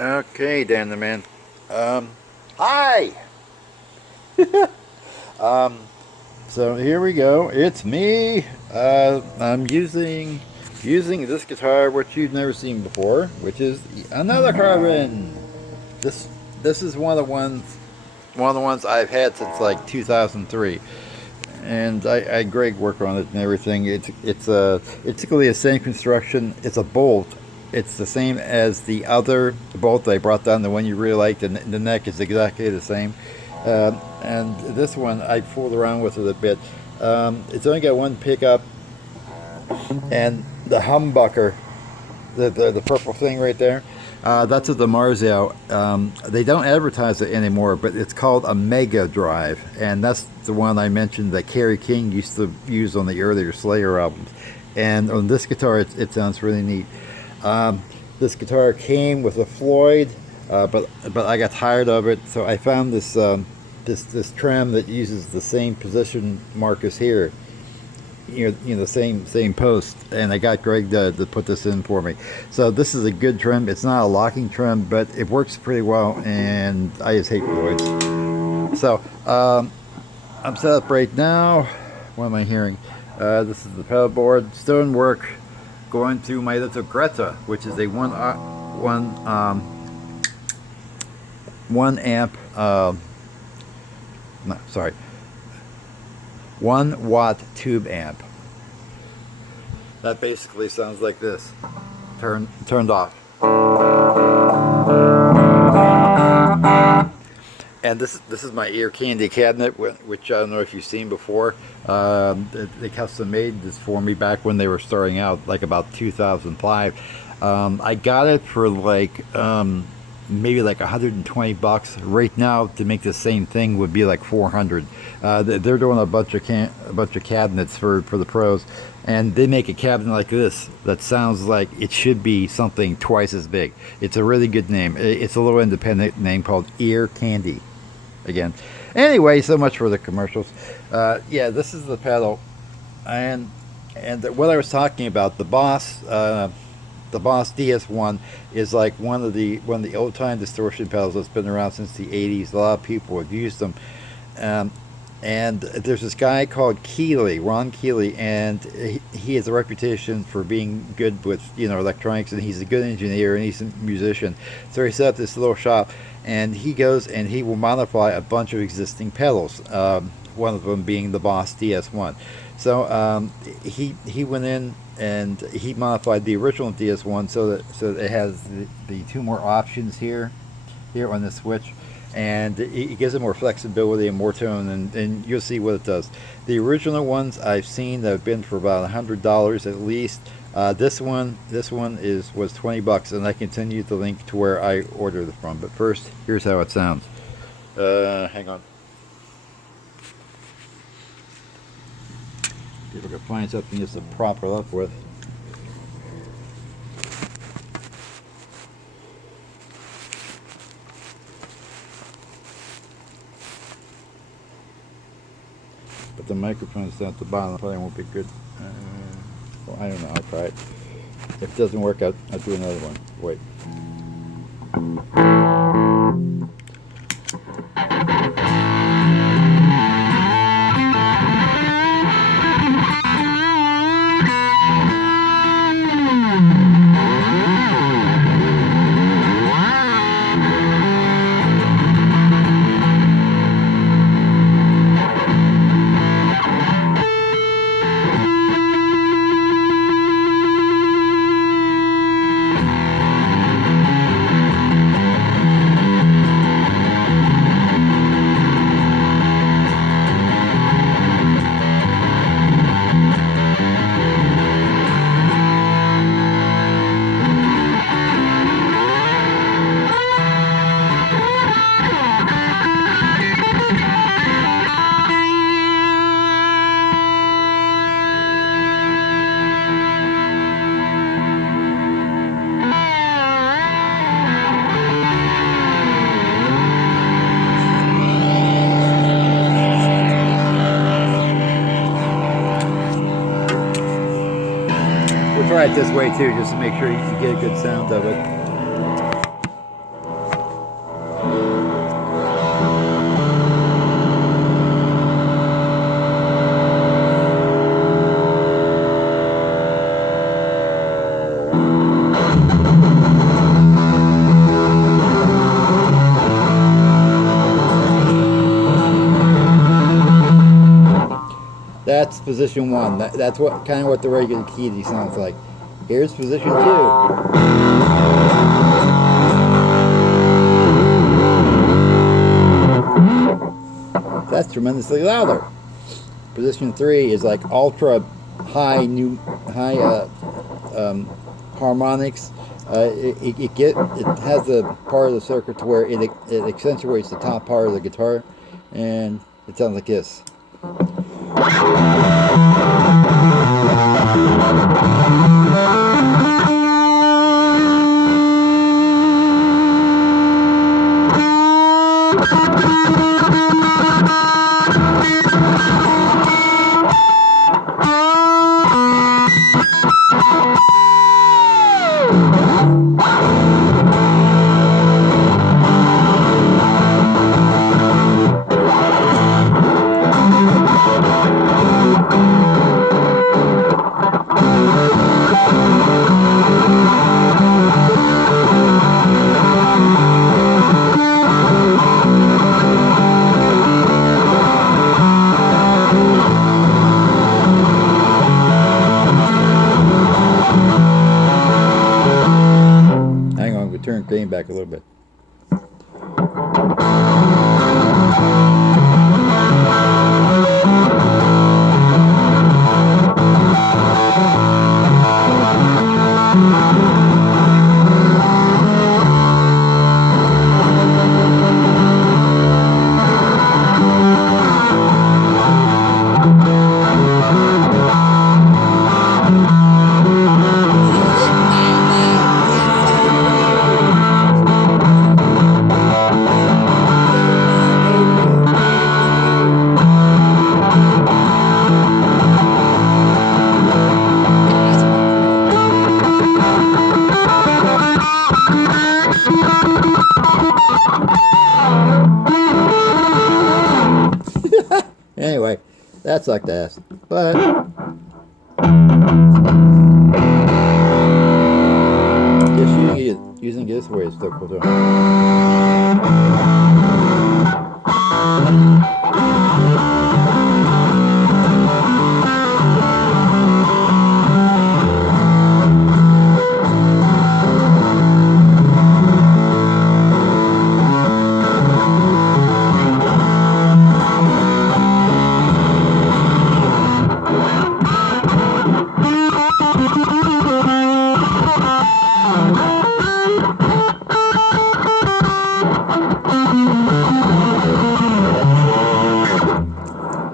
Okay, Dan the man. Hi. um, so here we go. It's me. I'm using this guitar, which you've never seen before, which is another Carbon. This this is one of the ones I've had since like 2003, and I had Greg work on it and everything. It's basically the same construction. It's a bolt. It's the same as the other bolt I brought down, the one you really liked, and the neck is exactly the same. And this one I fooled around with it a bit. It's only got one pickup, and the humbucker, the purple thing right there. That's a DiMarzio. They don't advertise it anymore, but it's called a Mega Drive, and that's the one I mentioned that Kerry King used to use on the earlier Slayer albums. And on this guitar, it sounds really neat. This guitar came with a Floyd, but I got tired of it, so I found this trem that uses the same position markers here, the same post, and I got Greg to put this in for me. So this is a good trim. It's not a locking trim, but it works pretty well, and I just hate Floyds. So I'm set up right now. What am I hearing? This is the pedal board, stonework, going through my little Greta, which is a one amp. No, sorry, 1 watt tube amp. That basically sounds like this. Turned off. And this is my ear candy cabinet, which I don't know if you've seen before. They custom made this for me back when they were starting out, like about 2005. I got it for maybe like $120. Right now, to make the same thing would be like 400. They're doing a bunch of cabinets for the pros, and they make a cabinet like this that sounds like it should be something twice as big. It's a really good name. It's a little independent name called Ear Candy. Again, anyway, so much for the commercials. Yeah, this is the pedal, and what I was talking about, the Boss DS1 is like one of the old time distortion pedals that's been around since the 80s. A lot of people have used them. And there's this guy called Keeley, Ron Keeley, and he has a reputation for being good with electronics, and he's a good engineer and he's a musician. So he set up this little shop, and he goes and he will modify a bunch of existing pedals. One of them being the Boss DS1. So he went in and he modified the original DS1 so that it has the two more options here on the switch, and it gives it more flexibility and more tone, and you'll see what it does. The original ones I've seen that have been for about $100 at least. This one was $20, and I continue to link to where I ordered it from. But first, here's how it sounds. Hang on. See if I can find something just to prop it up with. But the microphone's down at the bottom. Probably won't be good. Well, I don't know. I'll try it. If it doesn't work, I'll do another one. Wait. Try it this way too, just to make sure you get a good sound of it. position 1. That's what kind of what the regular key sounds like. Here's position 2. That's tremendously louder. Position 3 is like ultra high harmonics. It has the part of the circuit to where it accentuates the top part of the guitar, and it sounds like this. Hang on, we turn gain back a little bit. Anyway, that sucked ass. But just using it this way is still cool too.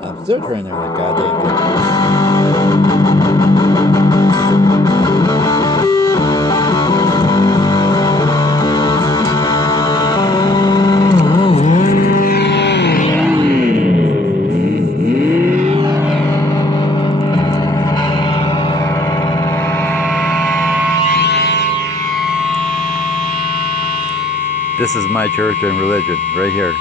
I'm still trying to that goddamn thing. This is my church and religion, right here.